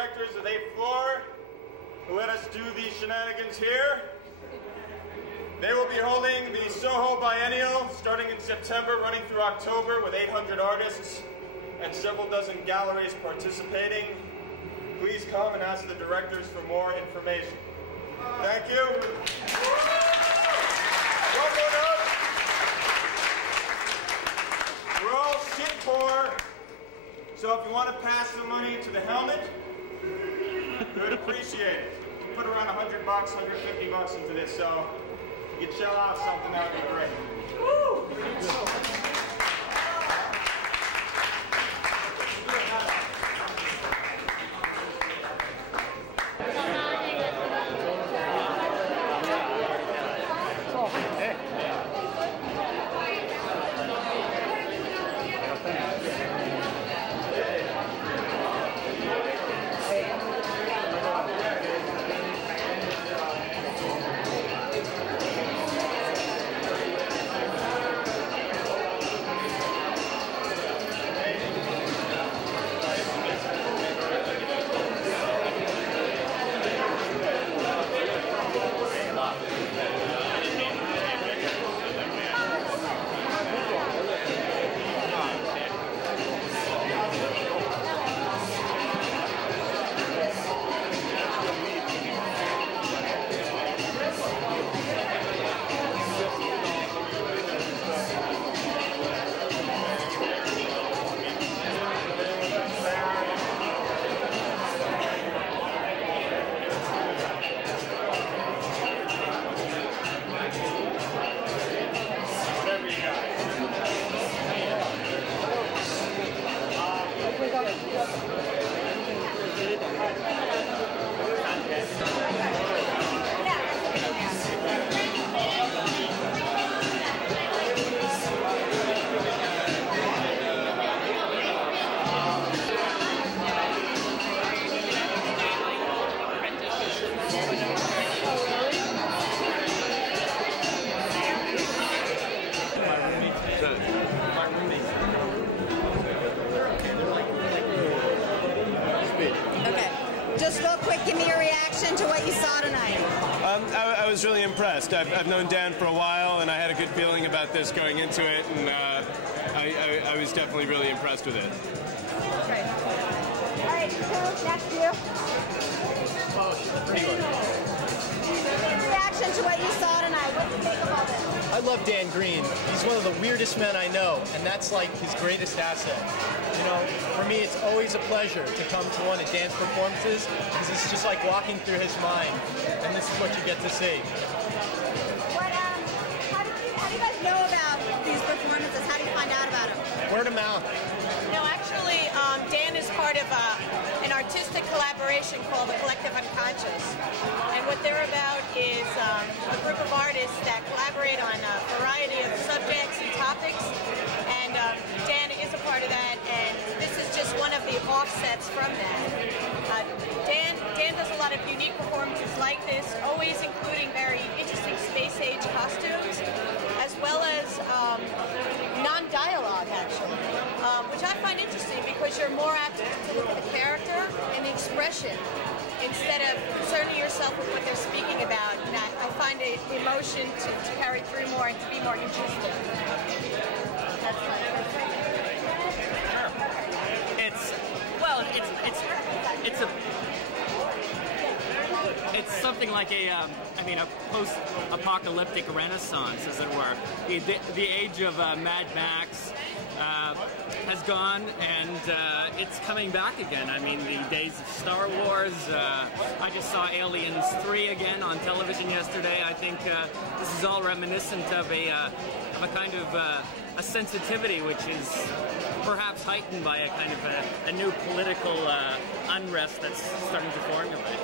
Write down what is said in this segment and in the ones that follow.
directors of 8th floor who let us do these shenanigans here. They will be holding the Soho Biennial starting in September, running through October with 800 artists and several dozen galleries participating. Please come and ask the directors for more information. Thank you. We're all shit poor, so if you want to pass some money to the helmet, we'd appreciate it. Put around $100, $150 into this, so you can shell out something, that would be great. Woo! I was really impressed. I've known Dan for a while, and I had a good feeling about this going into it, and I was definitely really impressed with it. Great. All right, so next you. Reaction to what you saw tonight. What do you think about it? I love Dan Green. He's one of the weirdest men I know, and that's like his greatest asset. You know, for me, it's always a pleasure to come to one of Dan's performances because it's just like walking through his mind, and this is what you get to see. How do you guys know about these performances? How do you find out about them? Word of mouth. No, actually, Dan is part of an artistic collaboration called the Collective Unconscious. And what they're about is a group of artists that collaborate on a variety of subjects and topics. And Dan is a part of that, and this is just one of the offsets from that. Dan does a lot of unique performances like this, always including very interesting space-age costumes, as well as non-dialogue, actually, which I find interesting because you're more apt to look at the character and the expression instead of concerning yourself with what they're speaking about. And I find the emotion to carry through more and to be more interesting. That's fun. It's something like a post-apocalyptic renaissance, as it were. The age of Mad Max has gone, and it's coming back again. I mean, the days of Star Wars. I just saw Aliens 3 again on television yesterday. I think this is all reminiscent of a kind of a sensitivity which is perhaps heightened by a kind of a new political unrest that's starting to formulate.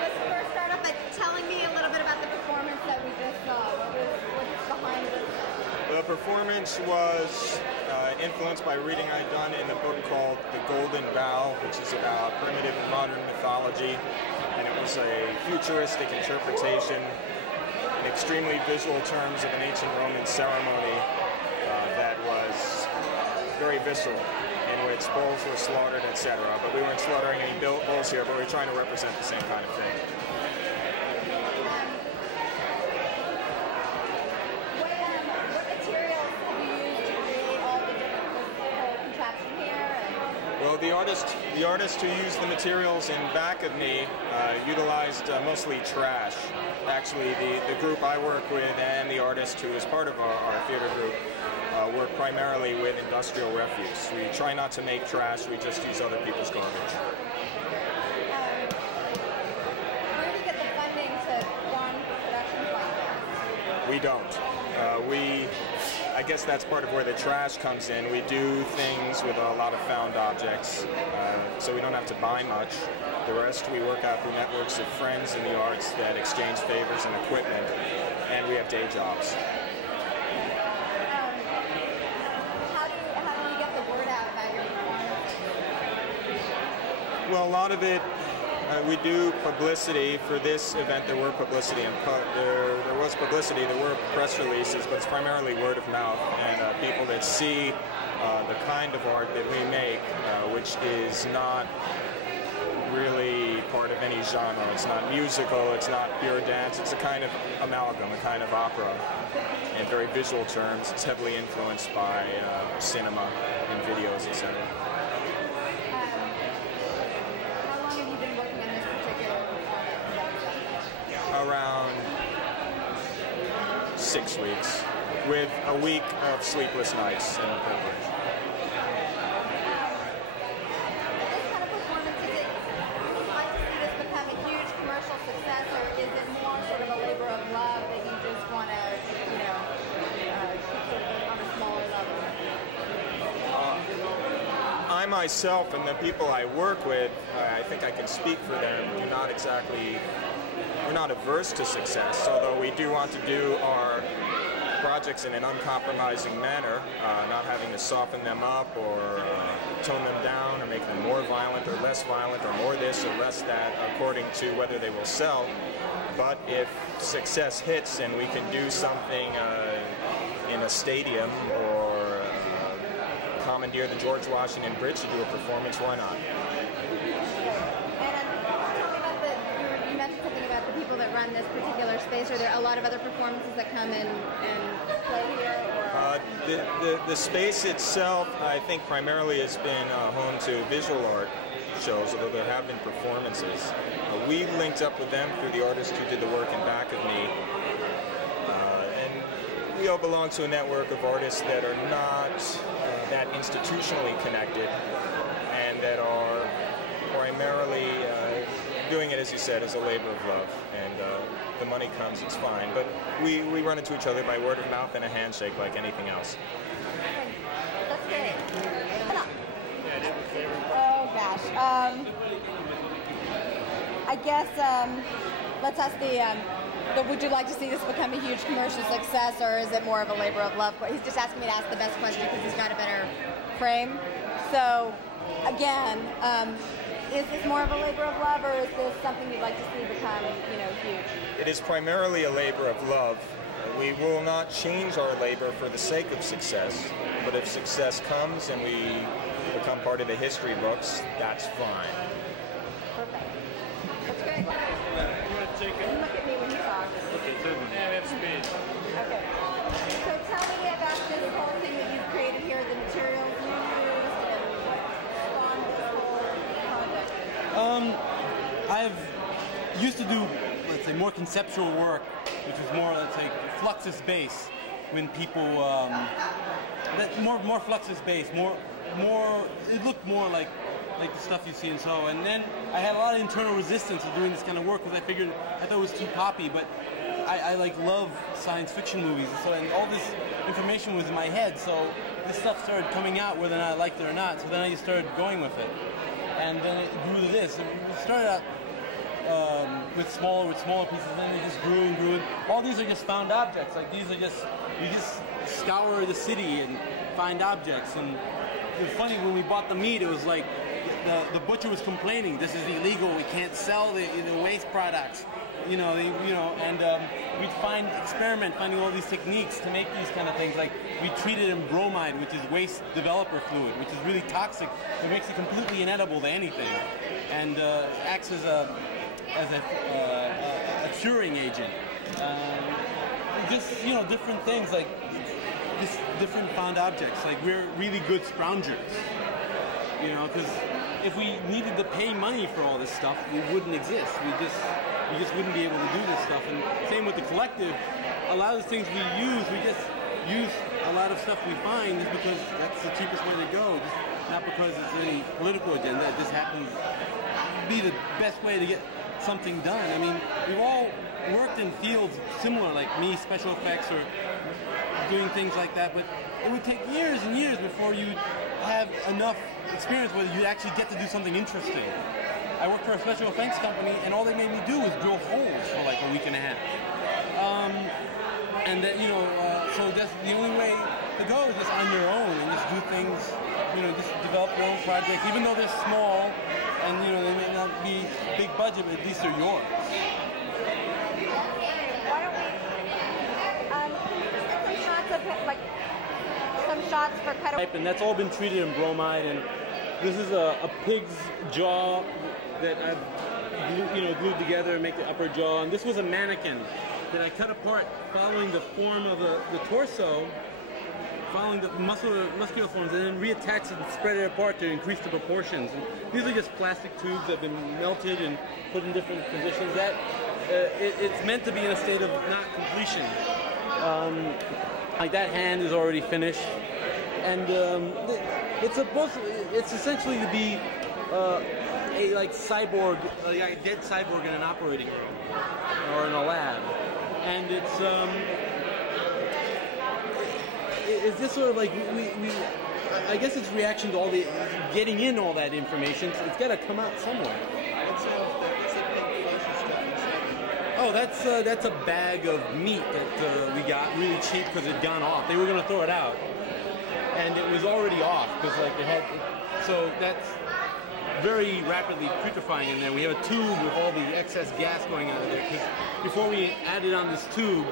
Just first start off by telling me a little bit about the performance that we just saw. What was performance was influenced by reading I'd done in a book called The Golden Bough, which is about primitive and modern mythology. And it was a futuristic interpretation in extremely visual terms of an ancient Roman ceremony that was very visceral, in which bulls were slaughtered, etc. But we weren't slaughtering any bulls here, but we were trying to represent the same kind of thing. Well, the artist who used the materials in back of me utilized mostly trash. Actually, the group I work with and the artist who is part of our theater group work primarily with industrial refuse. We try not to make trash, we just use other people's garbage. Where do you get the funding to run productions like this? We don't. I guess that's part of where the trash comes in. We do things with a lot of found objects, so we don't have to buy much. The rest we work out through networks of friends in the arts that exchange favors and equipment, and we have day jobs. How do you get the word out about your performance? Well, a lot of it, we do publicity. For this event, there were publicity, and there was publicity. There were press releases, but it's primarily word of mouth and people that see the kind of art that we make, which is not really part of any genre. It's not musical. It's not pure dance. It's a kind of amalgam, a kind of opera. In very visual terms, it's heavily influenced by cinema and videos, etc. Around 6 weeks, with a week of sleepless nights in preparation. This kind of performance, would you like to see this become a huge commercial success, or is it more sort of a labor of love that you just want to, keep sort of on a smaller level? I myself and the people I work with, I think I can speak for them, we're not averse to success, although we do want to do our projects in an uncompromising manner, not having to soften them up or tone them down or make them more violent or less violent or more this or less that according to whether they will sell. But if success hits and we can do something in a stadium or commandeer the George Washington Bridge to do a performance, why not? You mentioned something about the people that run this particular space. Are there a lot of other performances that come in and play here? The space itself, I think, primarily has been home to visual art shows, although there have been performances. We linked up with them through the artist who did the work in back of me. And we all belong to a network of artists that are not that institutionally connected and that are primarily doing it, as you said, as a labor of love, and the money comes, it's fine. But we run into each other by word of mouth and a handshake like anything else. That's great. Come on. Oh, gosh. I guess, let's ask would you like to see this become a huge commercial success, or is it more of a labor of love? He's just asking me to ask the best question because he's got a better frame. So, again, is this more of a labor of love, or is this something you'd like to see become, huge? It is primarily a labor of love. We will not change our labor for the sake of success, but if success comes and we become part of the history books, that's fine. Perfect. That's great. You look at me when you talk. Okay, yeah, we have speed. Okay. So tell me about this whole thing that you've created here, the materials you used, and what spawned this whole project. I've used to do, let's say, more conceptual work, which is more, let's say, fluxus base. When people, more fluxus base, more, it looked more like the stuff you see in Soho. And then I had a lot of internal resistance to doing this kind of work because I thought it was too poppy, but I love science fiction movies, so, and all this information was in my head, so this stuff started coming out whether or not I liked it or not, so then I just started going with it. And then it grew to this. It started out with smaller pieces, then it just grew and grew. All these are just found objects. Like these are just, we just scour the city and find objects. And it was funny, when we bought the meat, it was like the butcher was complaining, this is illegal, we can't sell the waste products. And we'd experiment finding all these techniques to make these kind of things. Like, we treat it in bromide, which is waste developer fluid, which is really toxic. It makes it completely inedible to anything, and acts as a curing agent. Just different things, like just different found objects. Like, we're really good scroungers, because if we needed to pay money for all this stuff, we wouldn't exist. We just wouldn't be able to do this stuff. And same with the collective. A lot of the things we just use a lot of stuff we find just because that's the cheapest way to go. Just not because it's any political agenda. It just happens to be the best way to get something done. I mean, we've all worked in fields similar, like me, special effects, or doing things like that, but it would take years and years before you'd have enough experience where you actually get to do something interesting. I worked for a special effects company, and all they made me do was drill holes for like a week and a half. And that, so that's the only way to go, is just on your own and just do things, just develop your own projects, even though they're small and, they may not be big budget, but at least they're yours. Why don't we some shots of some shots for cutaway? And that's all been treated in bromide, and this is a pig's jaw that I've glued together and make the upper jaw, and this was a mannequin that I cut apart following the form of the torso, following the muscular forms, and then reattached it and spread it apart to increase the proportions. And these are just plastic tubes that have been melted and put in different positions. That it's meant to be in a state of not completion. Like, that hand is already finished, and it's essentially to be a cyborg, a dead cyborg in an operating room or in a lab, and it's just sort of like I guess it's reaction to all the getting in all that information. So it's got to come out somewhere. Oh, that's a bag of meat that we got really cheap because it had gone off. They were going to throw it out, and it was already off because so that's very rapidly putrefying in there. We have a tube with all the excess gas going out of there, because before we added on this tube,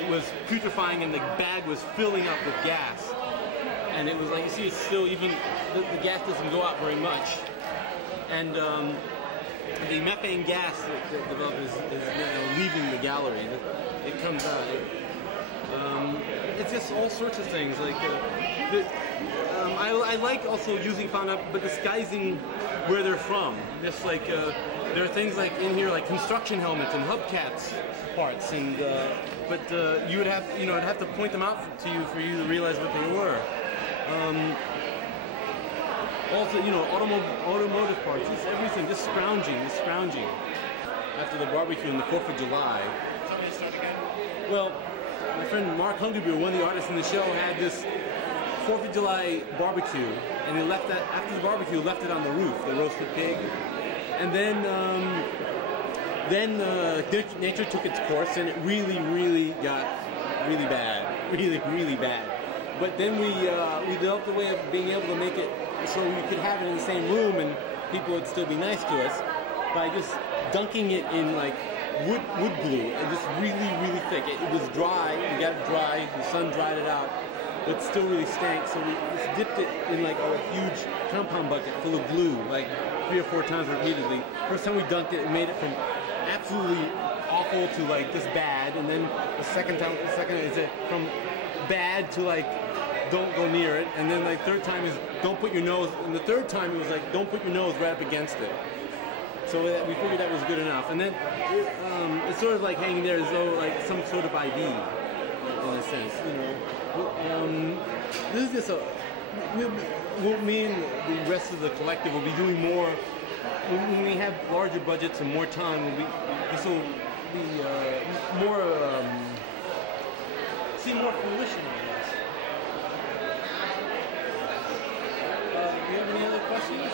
it was putrefying and the bag was filling up with gas. And it was like, you see, it's still, even the gas doesn't go out very much. And the methane gas that developed is leaving the gallery. It comes out. It's just all sorts of things. Like I like also using found out, but disguising where they're from. Just like there are things like in here, like construction helmets and hubcaps parts, and but you would have, I'd have to point them out to you for you to realize what they were. Also, automotive parts, just everything, just scrounging. After the barbecue on the 4th of July. Well, my friend Mark Hungerbeer, one of the artists in the show, had this 4th of July barbecue, and he left that, after the barbecue, left it on the roof, the roasted pig. And then nature took its course, and it really got really bad, really bad. But then we developed a way of being able to make it so we could have it in the same room and people would still be nice to us by just dunking it in like wood glue, and just really thick. It was dry, we got it dry, the sun dried it out, but still really stank, so we just dipped it in like a huge compound bucket full of glue, like 3 or 4 times repeatedly. First time we dunked it, it made it from absolutely awful to like just bad, and then the second is from bad to like don't go near it, and then like third time is don't put your nose, and the third time it was like don't put your nose right up against it. So we figured that was good enough, and then it's sort of like hanging there as though like some sort of ID, in a sense, This is just me and the rest of the collective will be doing more when we have larger budgets and more time. This will be more see more fruition, I guess. Do you have any other questions?